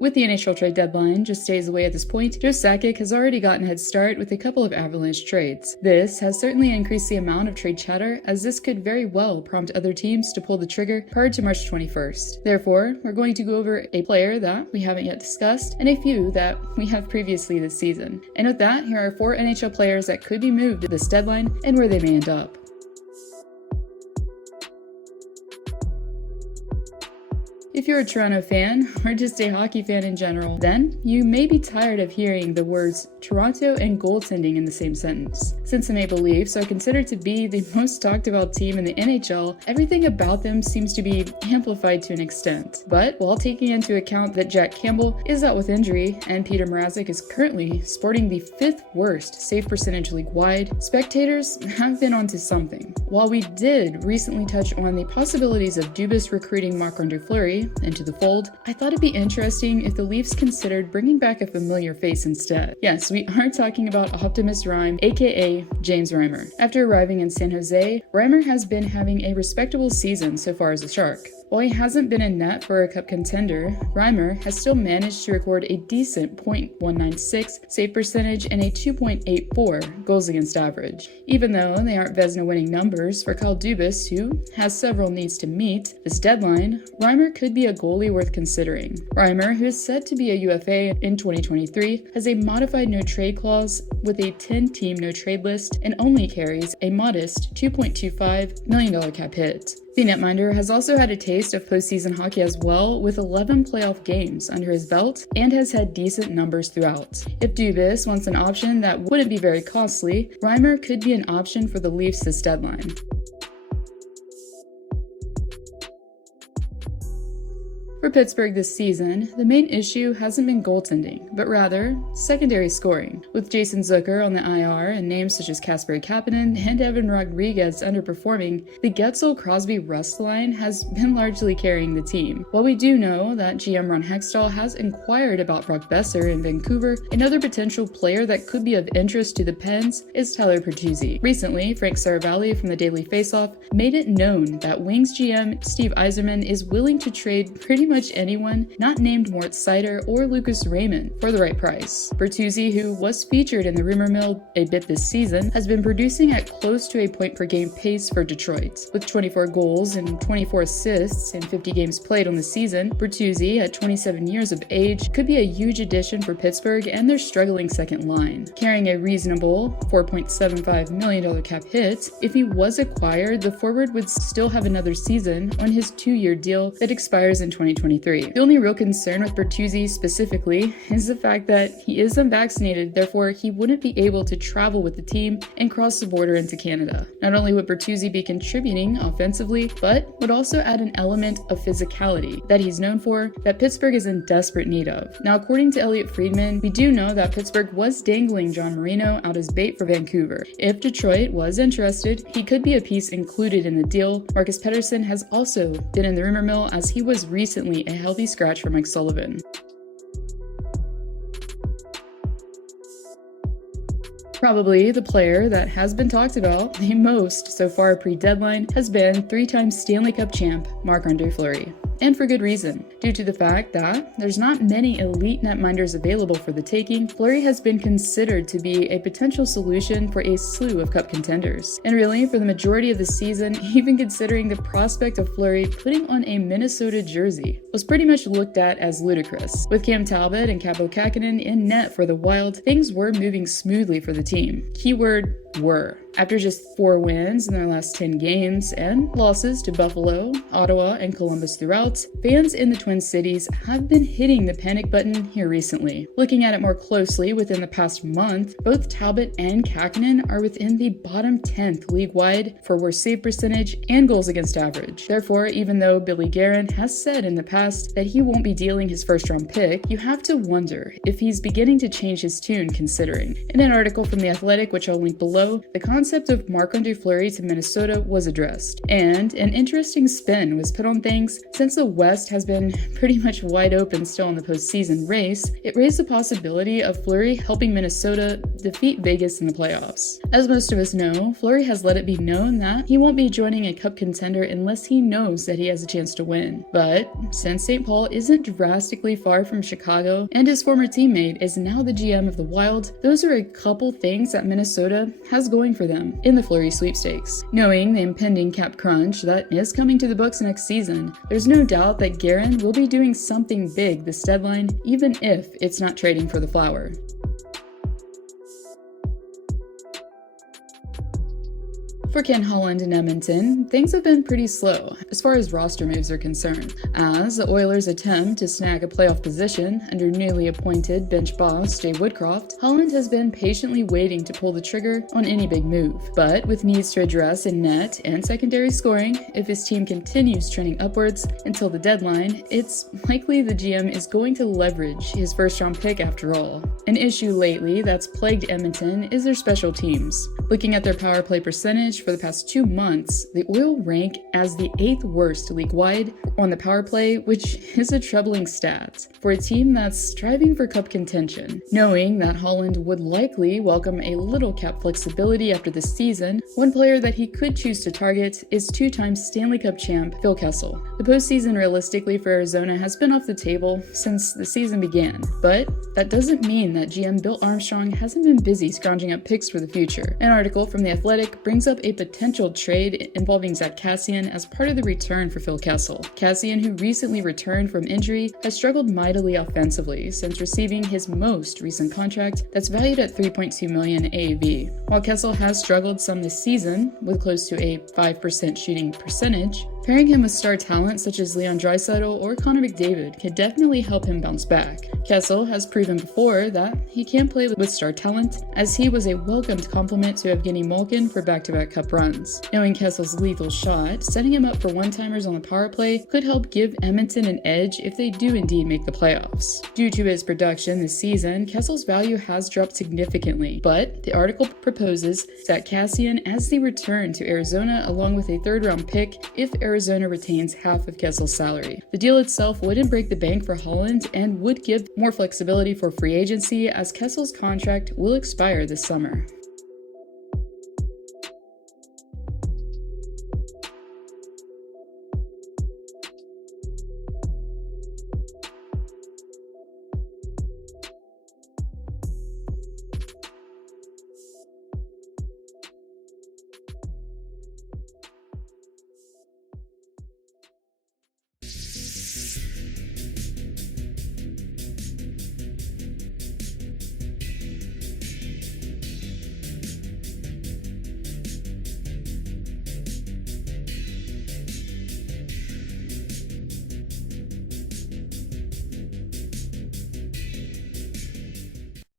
With the NHL trade deadline just days away at this point, Joe Sakic has already gotten a head start with a couple of Avalanche trades. This has certainly increased the amount of trade chatter, as this could very well prompt other teams to pull the trigger prior to March 21st. Therefore, we're going to go over a player that we haven't yet discussed and a few that we have previously this season. And with that, here are 4 NHL players that could be moved at this deadline and where they may end up. If you're a Toronto fan, or just a hockey fan in general, then you may be tired of hearing the words Toronto and goaltending in the same sentence. Since the Maple Leafs are considered to be the most talked about team in the NHL, everything about them seems to be amplified to an extent. But while taking into account that Jack Campbell is out with injury and Peter Mrazek is currently sporting the 5th worst save percentage league-wide, spectators have been onto something. While we did recently touch on the possibilities of Dubas recruiting MarcAndre Fleury into the fold, I thought it'd be interesting if the Leafs considered bringing back a familiar face instead. Yes, we are talking about Optimus Rhyme, aka James Reimer. After arriving in San Jose, Reimer has been having a respectable season so far as a Shark. While he hasn't been in net for a cup contender, Reimer has still managed to record a decent .196 save percentage and a 2.84 goals against average. Even though they aren't Vezina winning numbers for Kyle Dubas, who has several needs to meet this deadline, Reimer could be a goalie worth considering. Reimer, who is set to be a UFA in 2023, has a modified no-trade clause with a 10-team no-trade list and only carries a modest $2.25 million cap hit. The netminder has also had a taste of postseason hockey as well, with 11 playoff games under his belt, and has had decent numbers throughout. If Dubas wants an option that wouldn't be very costly, Reimer could be an option for the Leafs this deadline. For Pittsburgh this season, the main issue hasn't been goaltending, but rather secondary scoring. With Jason Zucker on the IR and names such as Kasperi Kapanen and Evan Rodriguez underperforming, the Getzel-Crosby-Rust line has been largely carrying the team. While we do know that GM Ron Hextall has inquired about Brock Besser in Vancouver, another potential player that could be of interest to the Pens is Tyler Bertuzzi. Recently, Frank Saravalli from the Daily Faceoff made it known that Wings GM Steve Yzerman is willing to trade pretty much anyone not named Mort Seider or Lucas Raymond for the right price. Bertuzzi, who was featured in the rumor mill a bit this season, has been producing at close to a point-per-game pace for Detroit. With 24 goals and 24 assists in 50 games played on the season, Bertuzzi, at 27 years of age, could be a huge addition for Pittsburgh and their struggling second line. Carrying a reasonable $4.75 million cap hit, if he was acquired, the forward would still have another season on his 2-year deal that expires in 2023. The only real concern with Bertuzzi specifically is the fact that he is unvaccinated, therefore he wouldn't be able to travel with the team and cross the border into Canada. Not only would Bertuzzi be contributing offensively, but would also add an element of physicality that he's known for that Pittsburgh is in desperate need of. Now, according to Elliot Friedman, we do know that Pittsburgh was dangling John Marino out as bait for Vancouver. If Detroit was interested, he could be a piece included in the deal. Marcus Pettersson has also been in the rumor mill, as he was recently a healthy scratch for Mike Sullivan. Probably the player that has been talked about the most so far pre-deadline has been 3-time Stanley Cup champ MarcAndre Fleury. And for good reason. Due to the fact that there's not many elite netminders available for the taking, Fleury has been considered to be a potential solution for a slew of cup contenders. And really, for the majority of the season, even considering the prospect of Fleury putting on a Minnesota jersey was pretty much looked at as ludicrous. With Cam Talbot and Kaapo Kähkönen in net for the Wild, things were moving smoothly for the team. Keyword were. After just 4 wins in their last 10 games and losses to Buffalo, Ottawa, and Columbus throughout, fans in the Twin Cities have been hitting the panic button here recently. Looking at it more closely within the past month, both Talbot and Kähkönen are within the bottom 10th league-wide for worst save percentage and goals against average. Therefore, even though Billy Guerin has said in the past that he won't be dealing his first-round pick, you have to wonder if he's beginning to change his tune considering. In an article from The Athletic, which I'll link below, the concept of MarcAndre Fleury to Minnesota was addressed, and an interesting spin was put on things. Since the West has been pretty much wide open still in the postseason race, it raised the possibility of Fleury helping Minnesota defeat Vegas in the playoffs. As most of us know, Fleury has let it be known that he won't be joining a cup contender unless he knows that he has a chance to win. But since St. Paul isn't drastically far from Chicago, and his former teammate is now the GM of the Wild, those are a couple things that Minnesota has going for them in the Fleury sweepstakes. Knowing the impending cap crunch that is coming to the books next season, there's no doubt that Guerin will be doing something big this deadline, even if it's not trading for the flower. For Ken Holland in Edmonton, things have been pretty slow as far as roster moves are concerned, as the Oilers attempt to snag a playoff position under newly appointed bench boss Dave Woodcroft. Holland has been patiently waiting to pull the trigger on any big move, but with needs to address in net and secondary scoring, if his team continues trending upwards until the deadline, it's likely the GM is going to leverage his first-round pick after all. An issue lately that's plagued Edmonton is their special teams. Looking at their power play percentage for the past 2 months, the Oil rank as the 8th worst league-wide on the power play, which is a troubling stat for a team that's striving for cup contention. Knowing that Holland would likely welcome a little cap flexibility after the season, one player that he could choose to target is 2-time Stanley Cup champ Phil Kessel. The postseason realistically for Arizona has been off the table since the season began, but that doesn't mean that GM Bill Armstrong hasn't been busy scrounging up picks for the future. An article from The Athletic brings up a potential trade involving Zach Kassian as part of the return for Phil Kessel. Kassian, who recently returned from injury, has struggled mightily offensively since receiving his most recent contract that's valued at $3.2 million AAV. While Kessel has struggled some this season, with close to a 5% shooting percentage, pairing him with star talent such as Leon Draisaitl or Connor McDavid could definitely help him bounce back. Kessel has proven before that he can play with star talent, as he was a welcomed complement to Evgeny Malkin for back-to-back cup runs. Knowing Kessel's lethal shot, setting him up for one-timers on the power play could help give Edmonton an edge if they do indeed make the playoffs. Due to his production this season, Kessel's value has dropped significantly, but the article proposes Zach Kassian as the return to Arizona along with a third-round pick if Arizona retains half of Kessel's salary. The deal itself wouldn't break the bank for Holland and would give more flexibility for free agency, as Kessel's contract will expire this summer.